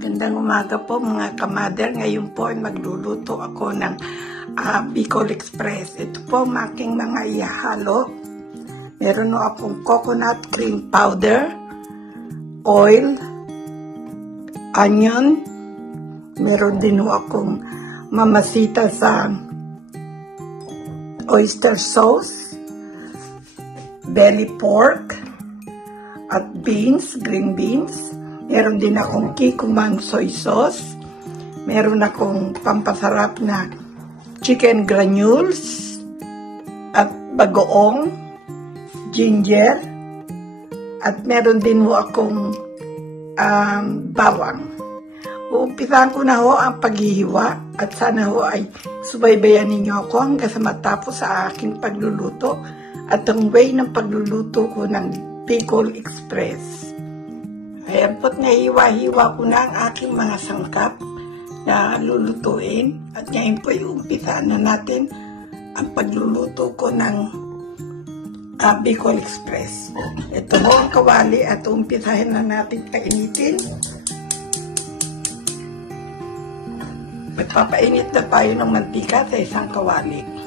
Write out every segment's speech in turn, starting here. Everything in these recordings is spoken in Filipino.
Magandang umaga po mga kamader. Ngayon po ay magluluto ako ng Bicol Express. Ito po ang aking mga ihahalo. Meron po akong coconut cream powder, oil, onion. Meron din po akong mamasita sa oyster sauce, belly pork, at beans, green beans. Meron din akong Kikkoman soy sauce. Meron akong pampasarap na chicken granules at bagoong, ginger, at meron din ho akong bawang. Uumpisahan ko na ho ang paghihiwa at sana ho ay subaybayan ninyo ako hanggang sa matapos sa aking pagluluto at ang way ng pagluluto ko ng Bicol Express. Ayan po't nahiwa-hiwa ko na ang aking mga sangkap na lulutuin at ngayon po iumpisa na natin ang pagluluto ko ng Bicol Express. Ito ho ang kawali at umpisahin na natin painitin. Magpapainit na tayo ng mantika sa isang kawali.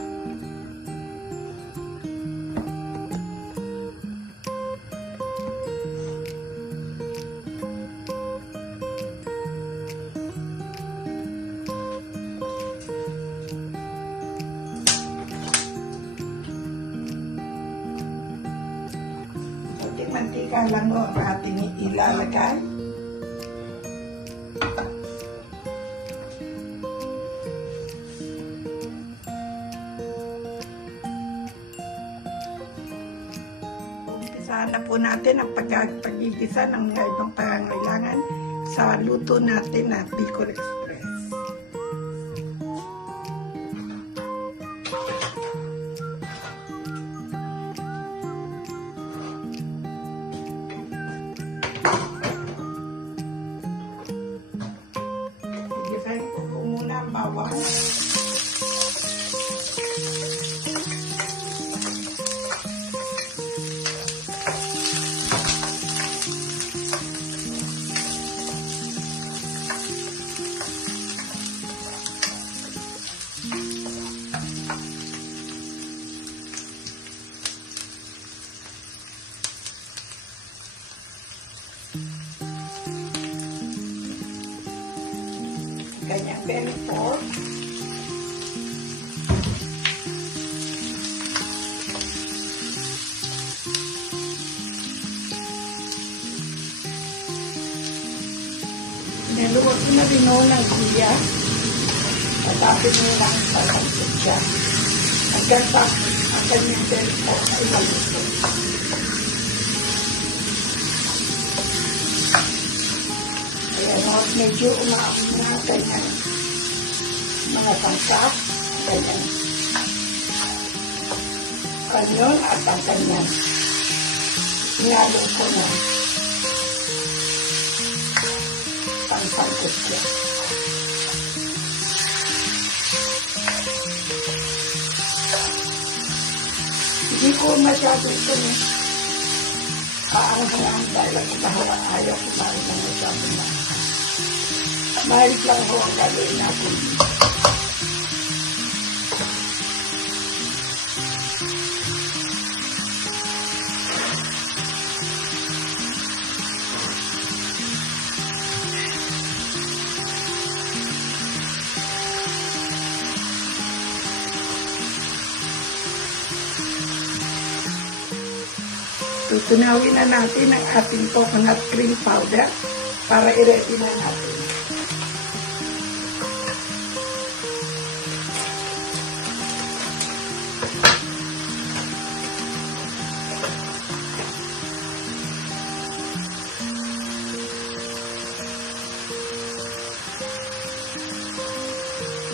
Mantika lang mo ang ating ilalagay. Umpisahan na po natin ang pag-igisa ng mga ibang pangangailangan sa luto natin na Bicol Express. Bawang, ganyang belly pork, niluwag ko na rin ng kuya. Patapin mo lang sa langsot siya. Hanggang sa ang kanyang belly pork ay maluto. Ayan o, medyo umaam na kanyang mga sangkap, kanyang kanyon at ang kanyang inalo ko na pangsangkot siya. Hindi ko masyado ito aang-hangang dahil ako bahala ayaw kumain ng masyado na. Mahalit lang ako ang gagawin natin. Tutunawin na natin ang ating coconut cream powder para i-ready na natin.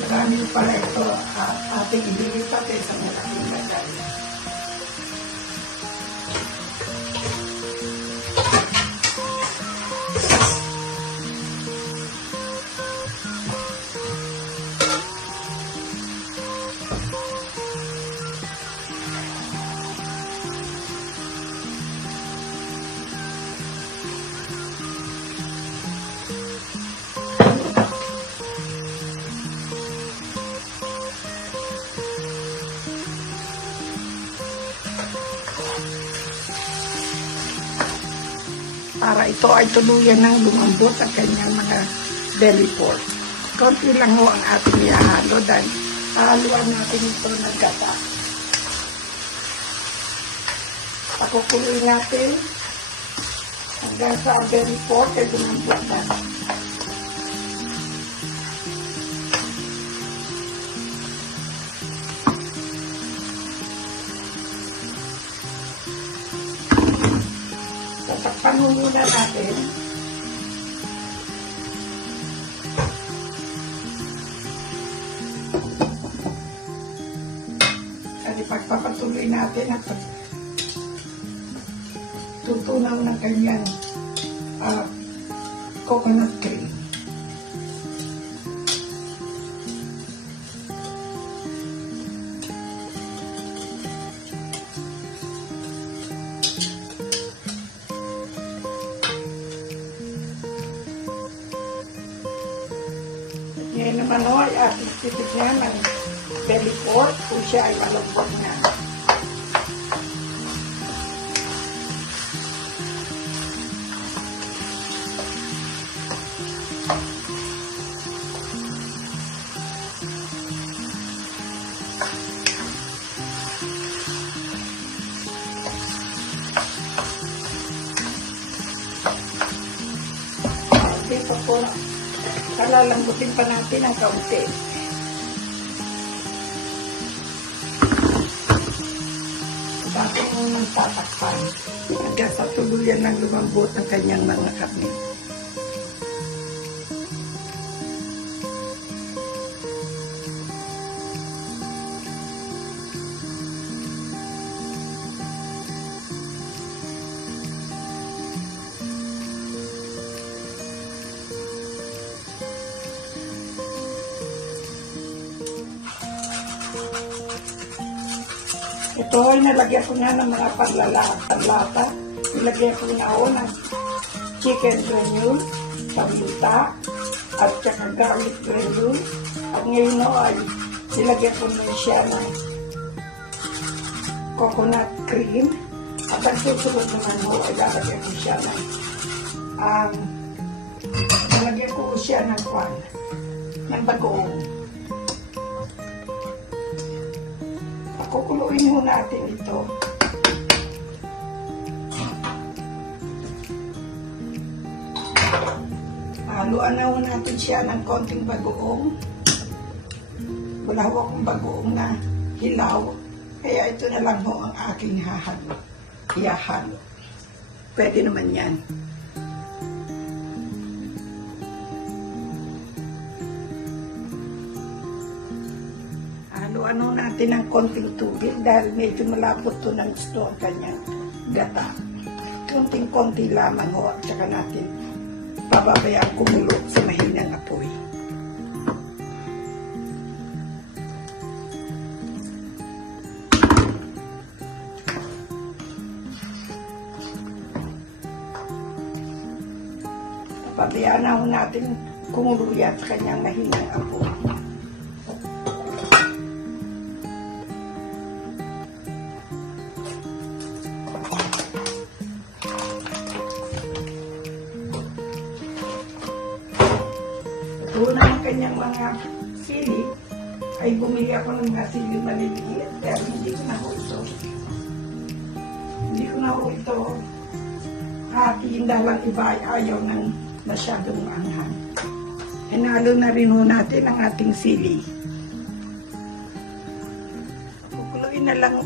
Marami pala ito ating ililipat sa malaking lagay. para ito ay tuluyan ng lumambot ang kanyang mga belly pork. Konti lang ho ang ating ihahalo dahil haluan natin ito ng gata. Pakukuloy natin hanggang sa belly pork ay lumambot na. Tatakpan muna natin. Kasi pagpapatuloy natin at tutunaw ng kanyang coconut cream. Ngayon naman ho ay ating titignan ng belly pork kung siya ay malambot na. Dito po, kalalambutin pa natin ang kaunti. Tapos nang tatakpan hanggang sa tuluyan ng lumambot ang kanyang mga karne. Ito ay nalagyan ko na ng mga panlata. Nilagyan ko na ako ng chicken granule, paminta, at saka garlic granule. At ngayon ay nilagyan ko na siya ng coconut cream. At ang susunod naman mo ay lalagyan ko siya ng nalagyan ko siya ng bagoong. Kukuluin mo natin ito. Haluan na natin siya ng konting bagoong. Wala ho akong bagoong na hilaw. Kaya ito na lang ho ang aking ihahalo. Pwede naman yan. Ano natin ng konting tubig dahil medyo malapot to ng gusto ang kanyang gata. Konting-konti lamang ho at saka natin pababayaan kumulo sa mahinang apoy. Pababayaan na ho natin kumulo yan sa kanyang mahinang apoy. Una ng kanyang mga sili, ay bumili ako ng mga sili maliliit, pero hindi ko na ho ito. Hindi ko na ho ito hatiin dahil iba ay ayaw ng masyadong anghang. Hinalo na rin ho natin ang ating sili.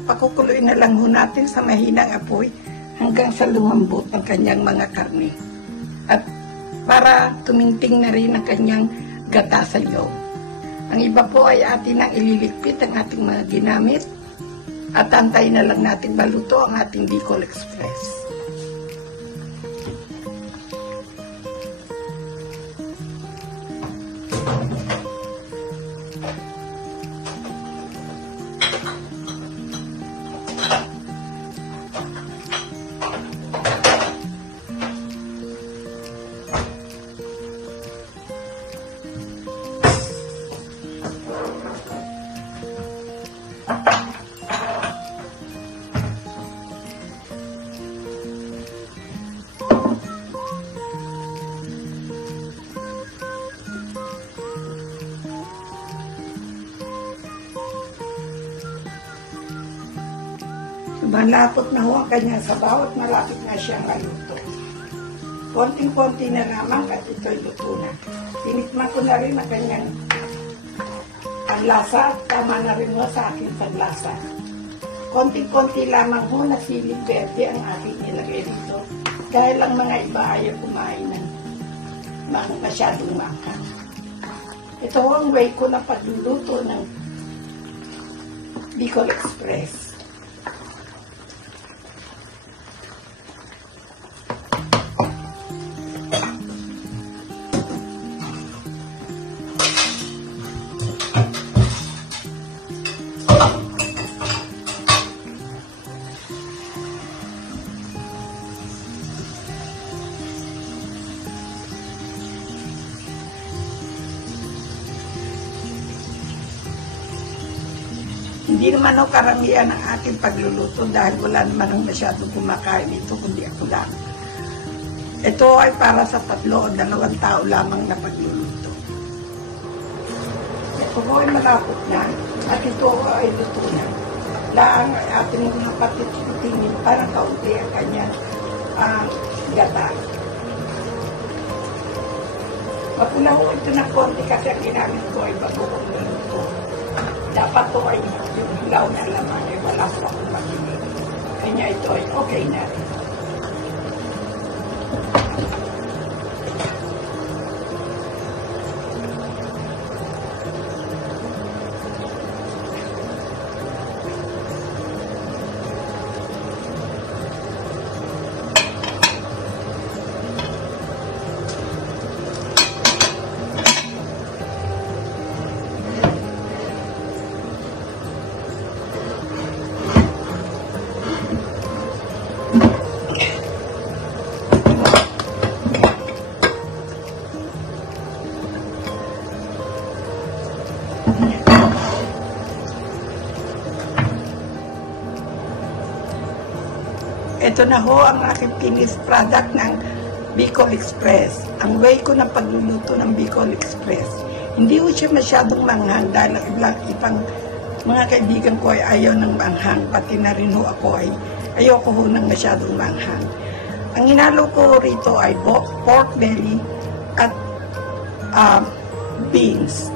Pakukuluin na lang ho natin sa mahinang apoy hanggang sa lumambot ang kanyang mga karne. At para tuminting na rin ang kanyang gata sa loob. Ang iba po ay atin ang ililigpit ang ating mga ginamit at antayin na lang natin maluto ang ating Bicol Express. Malapot na ho ang kanya sabaw at malapit na siyang maluto. Konting-konti na lamang at ito'y luto na. Tinikman ko na rin ang kanyang panlasa at tama na rin ho sa aking panlasa. Konting-konti lamang ho na siling verde ang aking nilagay dito. Dahil lang mga iba ayaw kumain ng masyadong maanghang. Ito ho ang way ko na pagluluto ng Bicol Express. Hindi naman ako karamihan ang aking pagluluto dahil wala naman ang masyadong kumakain ito kundi ako lang. Ito ay para sa 3 o 2 tao lamang na pagluluto. Ito po ay malapot na at ito ay luto na. Laang ay ating mga patitingin para kaunti ang kanyang gata. Mapula ko ito na konti kasi ang ginamit ko ay bagong luto. Dapat po ay yung hilaw na laman ay wala po akong makinig. Kanya ito ay okay na rin. Ito na ho ang aking finished product ng Bicol Express. Ang way ko ng pagluluto ng Bicol Express. Hindi ho siya masyadong manghang dahil ang ibang mga kaibigan ko ay ayaw ng manghang. Pati na rin ho ako ay ayoko ho ng masyadong manghang. Ang hinalo ko rito ay pork belly at beans.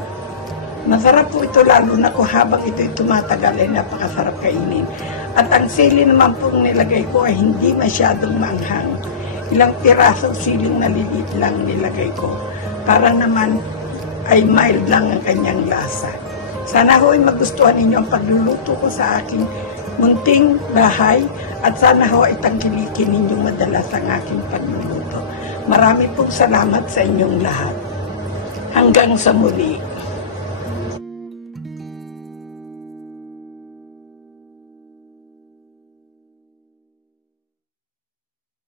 Masarap po ito lalo na kung habang ito'y tumatagal ay napakasarap kainin. At ang sili naman pong nilagay ko ay hindi masyadong manghang. Ilang pirasong siling naliliit lang nilagay ko. Para naman ay mild lang ang kanyang lasa. Sana ho ay magustuhan ninyo ang pagluluto ko sa aking munting bahay at sana ho ay tangkilikin ninyong madalas ang aking pagluluto. Marami pong salamat sa inyong lahat. Hanggang sa muli.